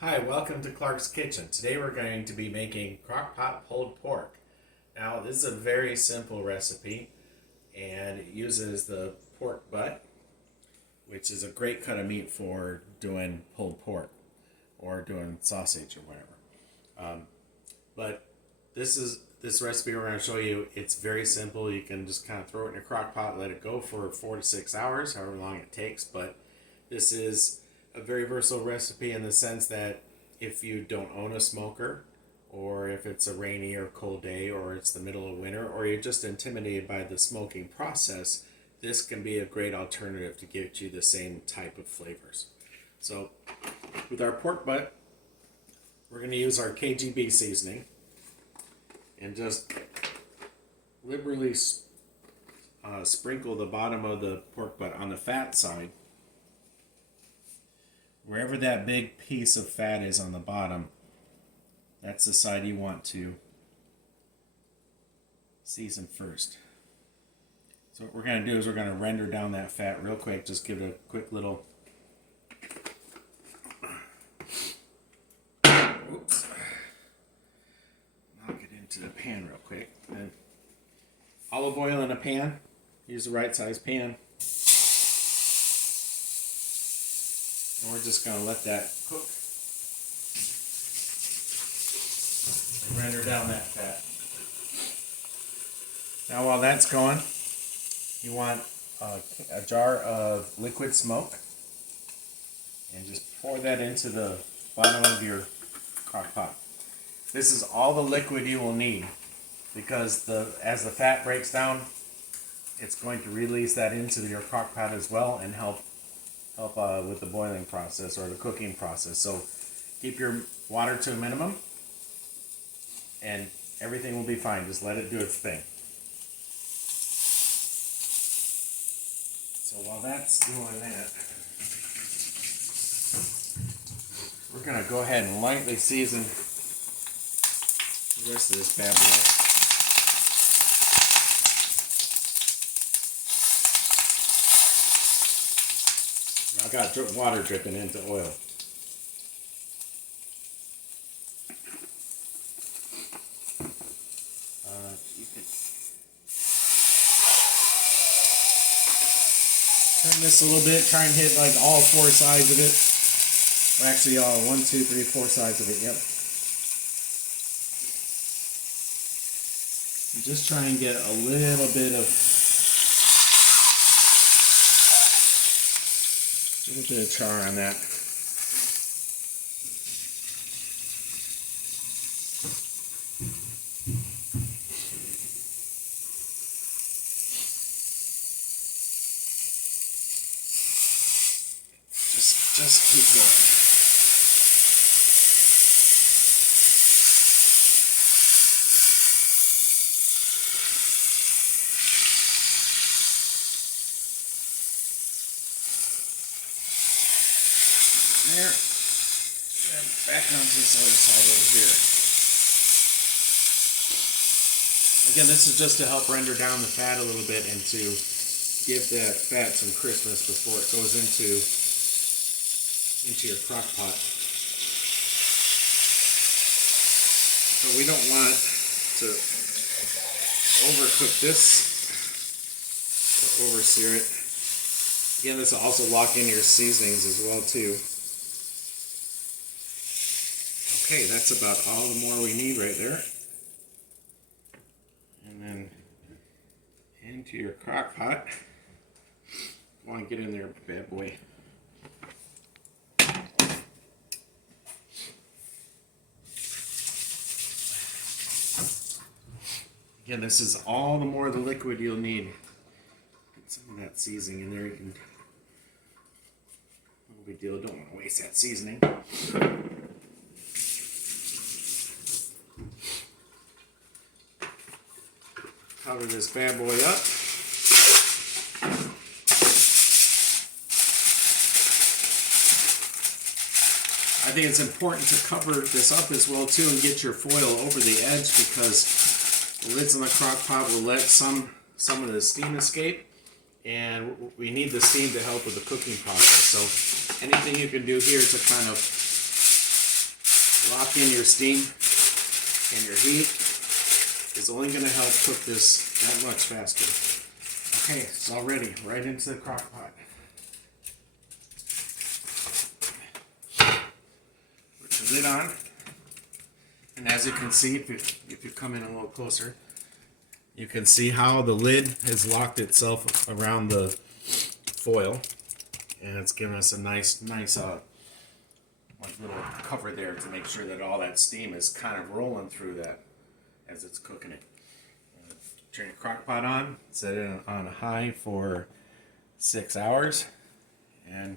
Hi, welcome to Clark's Kitchen. Today we're going to be making crockpot pulled pork. Now, this is a very simple recipe and it uses the pork butt, which is a great cut of meat for doing pulled pork or doing sausage or whatever. But this recipe we're going to show you. It's very simple. You can just kind of throw it in your crock pot, let it go for 4 to 6 hours, however long it takes. But this is a very versatile recipe in the sense that if you don't own a smoker, or if it's a rainy or cold day, or it's the middle of winter, or you're just intimidated by the smoking process, this can be a great alternative to get you the same type of flavors. So with our pork butt, we're going to use our KGB seasoning and just liberally sprinkle the bottom of the pork butt on the fat side. Wherever that big piece of fat is on the bottom, that's the side you want to season first. So what we're going to do is we're going to render down that fat real quick. Just give it a quick little... Oops. Knock it into the pan real quick. Then olive oil in a pan. Use the right size pan. And we're just going to let that cook and render down that fat. Now while that's going, you want a jar of liquid smoke, and just pour that into the bottom of your crock pot. This is all the liquid you will need, because as the fat breaks down, it's going to release that into your crock pot as well and help with the boiling process or the cooking process. So keep your water to a minimum and everything will be fine. Just let it do its thing. So while that's doing that, we're going to go ahead and lightly season the rest of this bad boy. I got water dripping into oil. You can turn this a little bit. Try and hit like all 4 sides of it. Or actually, all 1, 2, 3, 4 sides of it. Yep. And just try and get a little bit of char on that. Just keep going. There, and back onto this other side over here. Again, this is just to help render down the fat a little bit and to give that fat some crispness before it goes into your crock pot. So we don't want to overcook this or oversear it. Again, this will also lock in your seasonings as well too. Okay, that's about all the more we need right there. And then into your crock pot. Go on, get in there, bad boy. Again, this is all the more the liquid you'll need. Get some of that seasoning in there. You can, no big deal, don't want to waste that seasoning. Cover this bad boy up. I think it's important to cover this up as well too and get your foil over the edge, because the lids on the crock pot will let some of the steam escape, and we need the steam to help with the cooking process. So anything you can do here to kind of Lock in your steam and your heat is only going to help cook this that much faster. Okay, it's all ready. Right into the crock pot. Put the lid on. And as you can see, if you come in a little closer, you can see how the lid has locked itself around the foil. And it's giving us a nice like little cover there to make sure that all that steam is kind of rolling through that as it's cooking it. Turn your crock pot on, set it on high for 6 hours, and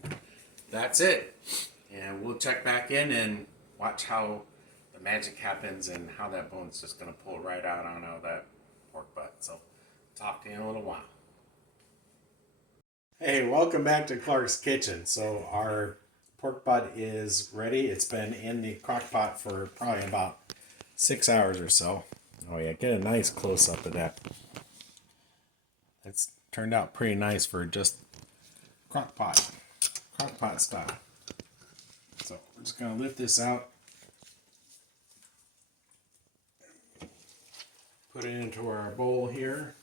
that's it. And we'll check back in and watch how the magic happens and how that bone's just going to pull right out on out of that pork butt. So, talk to you in a little while. Hey, welcome back to Clark's Kitchen. So our pork butt is ready. It's been in the crock pot for probably about 6 hours or so. Oh yeah, get a nice close up of that. It's turned out pretty nice for just crock pot style. So we're just gonna lift this out, put it into our bowl here,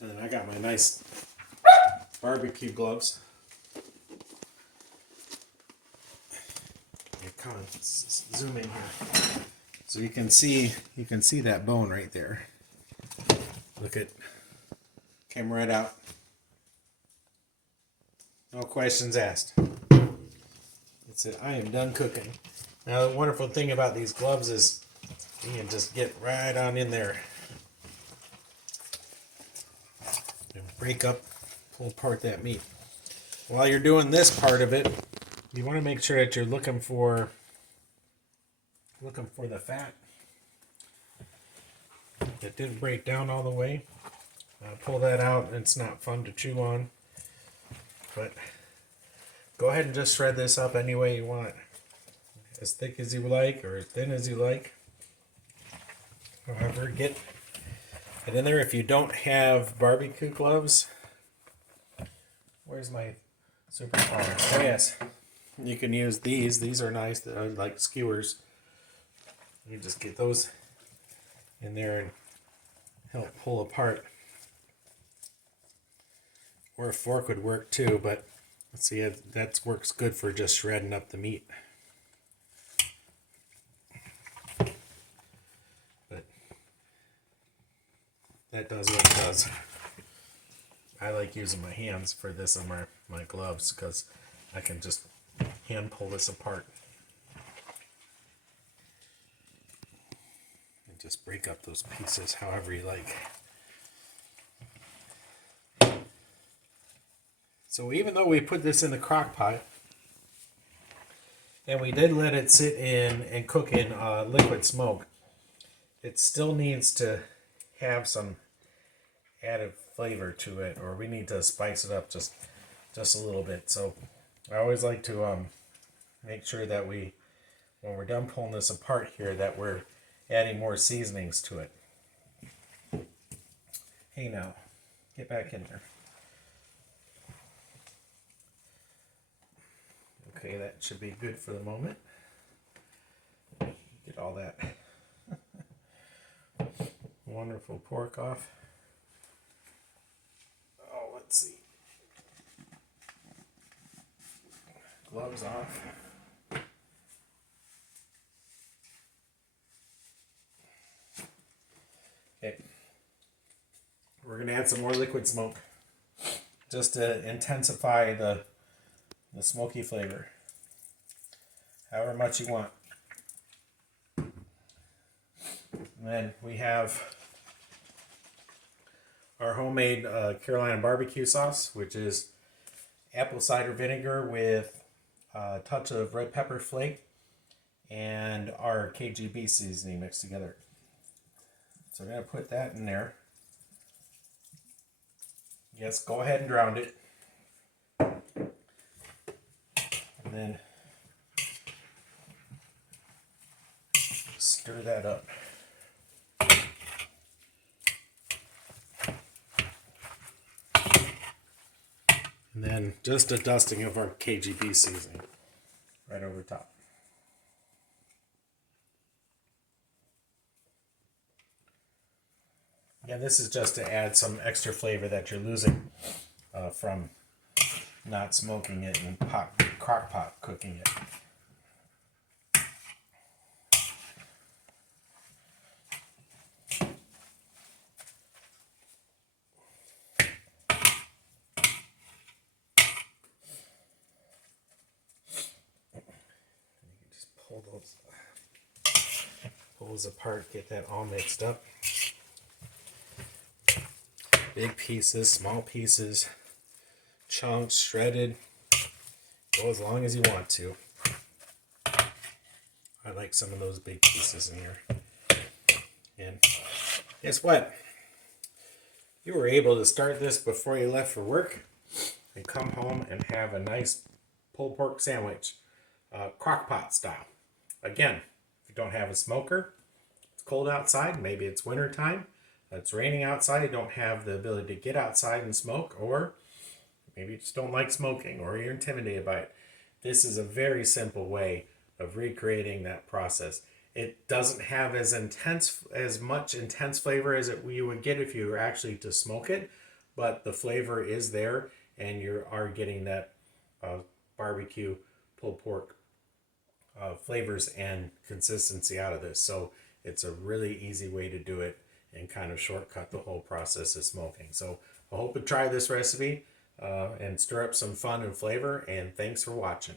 and then I got my nice barbecue gloves. Come on, zoom in here. So you can see that bone right there. Look at, came right out. No questions asked. That's it. I am done cooking. Now the wonderful thing about these gloves is you can just get right on in there and break up, pull apart that meat. While you're doing this part of it, you want to make sure that you're looking for the fat that didn't break down all the way. Pull that out. It's not fun to chew on, but go ahead and just shred this up any way you want, as thick as you like or as thin as you like. However, get it in there. If you don't have barbecue gloves, where's my super power? Oh yes, you can use these. These are nice. They're like skewers. You just get those in there and help pull apart. Or a fork would work too, but let's see, that works good for just shredding up the meat. But that does what it does. I like using my hands for this on my gloves because I can just hand pull this apart. Just break up those pieces however you like. So even though we put this in the crock pot and we did let it sit in and cook in liquid smoke, it still needs to have some added flavor to it, or we need to spice it up just a little bit. So I always like to make sure that when we're done pulling this apart here, that we're adding more seasonings to it. Hey now, get back in there. Okay, that should be good for the moment. Get all that wonderful pork off. Oh, let's see. Gloves off. Okay, we're going to add some more liquid smoke just to intensify the smoky flavor, however much you want. And then we have our homemade Carolina barbecue sauce, which is apple cider vinegar with a touch of red pepper flake and our KGB seasoning mixed together. So we're going to put that in there. Yes, go ahead and drown it. And then stir that up. And then just a dusting of our KGB seasoning right over top. Yeah, this is just to add some extra flavor that you're losing from not smoking it and crock pot cooking it. Just pull those apart, get that all mixed up. Big pieces, small pieces, chunks, shredded. Go as long as you want to. I like some of those big pieces in here. And guess what? You were able to start this before you left for work and come home and have a nice pulled pork sandwich, crock-pot style. Again, if you don't have a smoker, it's cold outside, maybe it's winter time, it's raining outside, you don't have the ability to get outside and smoke, or maybe you just don't like smoking, or you're intimidated by it. This is a very simple way of recreating that process. It doesn't have as much intense flavor as you would get if you were actually to smoke it, but the flavor is there, and you are getting that barbecue pulled pork flavors and consistency out of this. So it's a really easy way to do it and kind of shortcut the whole process of smoking. So I hope you try this recipe and stir up some fun and flavor, and thanks for watching.